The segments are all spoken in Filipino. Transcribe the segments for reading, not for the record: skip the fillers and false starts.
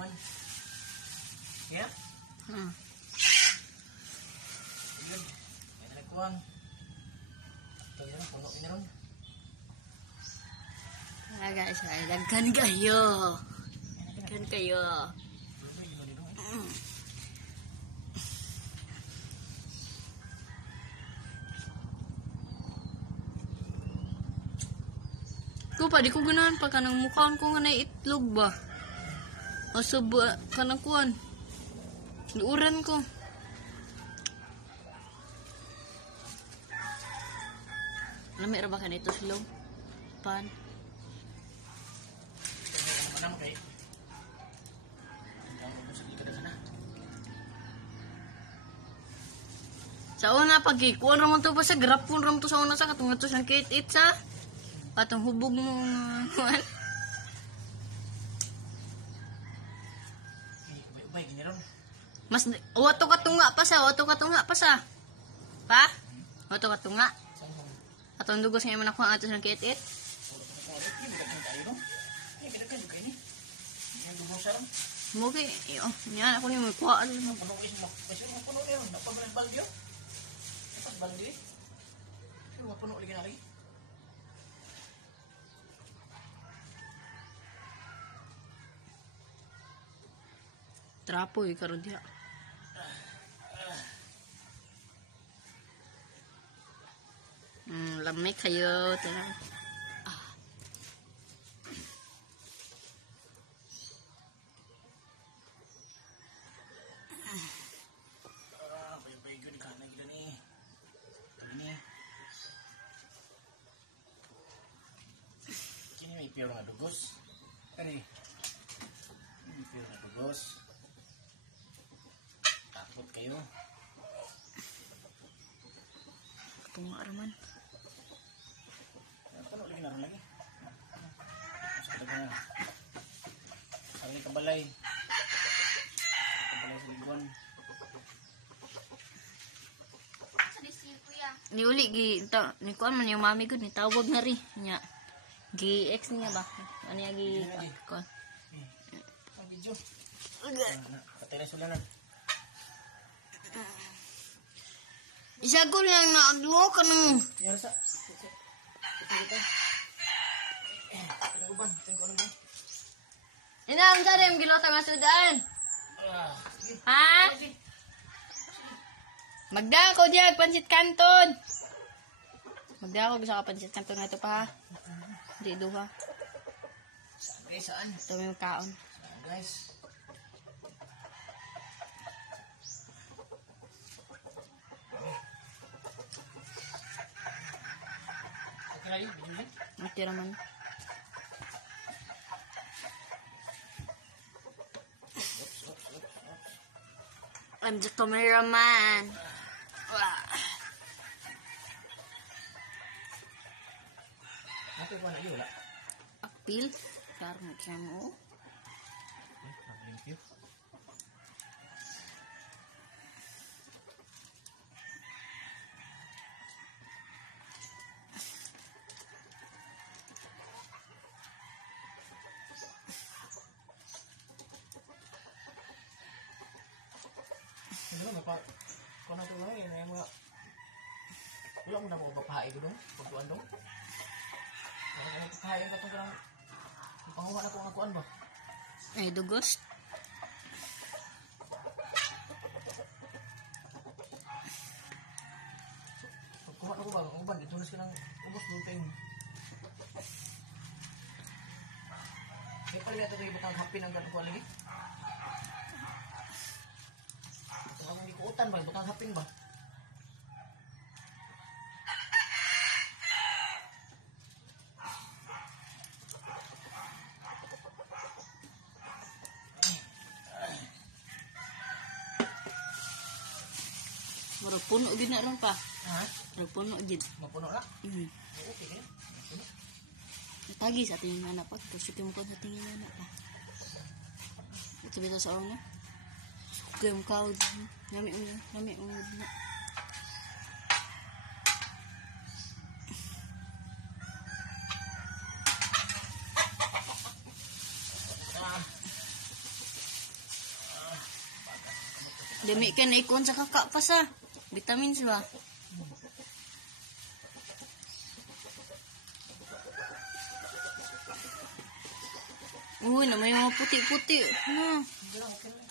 naman. Ya? Yun. Yan na kuwang. Ito yun, puno yun ron. Guys, daghan kayo. Daghan kayo. Ko pa, di ko ganahan pa kanang mukhaan ko nga na itlog ba? O suba, kanang kuhan. Luuran ko. Lami ra ba ka nito silong? Pan. Manam kay. Sa una pagkikuan ramon to pa sa grapon ram to sa una sa katong to sang kit sa atong hubog mo kuan. Bay giniron. Mas wato katunga pa sa, wato katunga pa sa. Pa? Wato katunga. Atong dugos nga man ako ang ato sang kit. Mo kay oh, niya ako ni mo kuha ano mo. Puno is mo. Kasi mo puno yun, napabalin balyo. Balyo. Pero puno lagi na rin. Trapo karon diha. Lamig kayo tara. Bay good ka na gila ni. Ini. Kini may piyong nga dugos. Kani. May piyong nga dugos. Takot kayo. Tunga raman. Puno lagi na rin lagi. Lagi na. Sabi ni kabalay. Kabalay sa ibon. Ni uli gi ni kuan man yung mami ko ni tawag na ri nya. Gi ex niya ba? Ano ya gi kuan. Ang video. Patay sila na. Isa ko lang naaglo kanang Yan sa. Ito. Uban, tingko lang. ina ang darem gilota nga sudan. Ha? Magda ko diag pansit kanton. Magda ko bisa ka pansit kanton na ito pa. Di duha. Guys, saan? Ito yung kaon. Guys. Okay na yun, video yun. Matira man. I'm the cameraman. Nato ko na iyo, wala. Apil. Karang siya mo. Thank you. Ano ba pa? Kung nato lang yun, ay mga... Wala mo na mo papahay ko dong? Pagkuhan dong? Wala mo papahay ka itong karang... Panguha na ko ang kuhan ba? Eh, dugos. Pagkuha na ko ba? Ang uban, itunas ka ng ubos doon tayo. Kaya pala natin kayo butang hapin ang gano'n ko lagi? Butang akong ikuutan ba? Butang hapin ba? Murag puno gid na ron pa. Ha? Murag puno gid. Mapuno na? Mhm. Okay, kaya. Tagi sa ating anak pa. Kasi mo ko sa tingin anak pa. Ito bita sa una. Kaya mo kaod. Nami ang na. Dami ka na ikon sa kaka pa sa. Vitamins ba? Uy, na may mga puti-puti. Ano? Hindi lang, okay lang.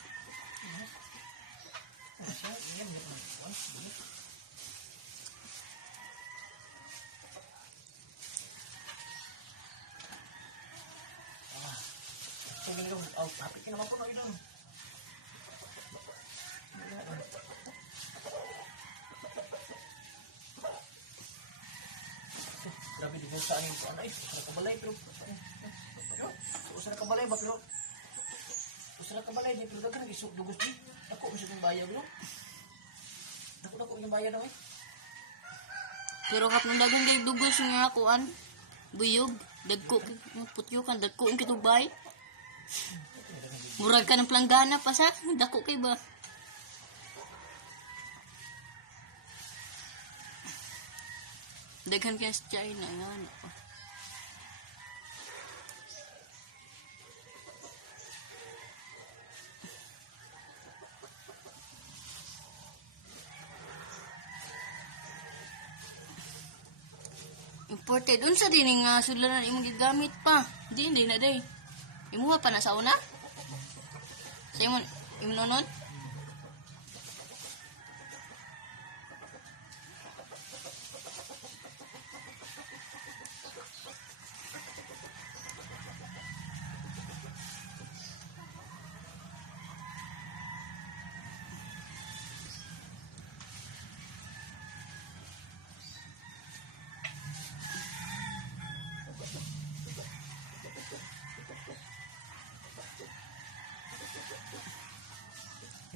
So, ganito, happy ka naman po na idol. Grabe di mo sa anin sa ano eh. Usara ka balay pero. Usara ka balay ba pero. Usara ka balay di pero dagan nag-isok dugos di. Ako masig ng bayad no. Dako yung bayad daw eh. Pero kapag dagan di dugos nga kuan. Buyog. Dagko. Putyo kan. Dagko ang kitubay. Murag ka ng planggana pa sa. Dako kay ba? Daghan kaya sa China. Yan. Imported. Unsa din nga sularan imong gigamit pa. Hindi na day. Imuha pa na sa una? Sa imong nonon?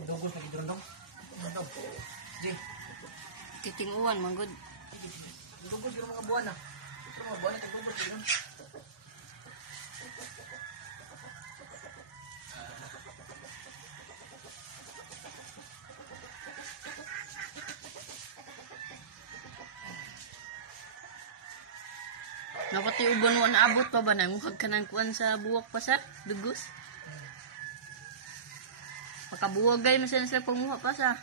Dugos lagi durong dong. Dong. Di. Titinguan, manggod. Dugos yung mga buwan na. Yung mga buwan na dugos yun. Napati uban mo naabot pa ba na? Mukhag ka ng kuwan sa buwak pa sa dugos. Pakabuwag gay, masaya sila panguha pa sa.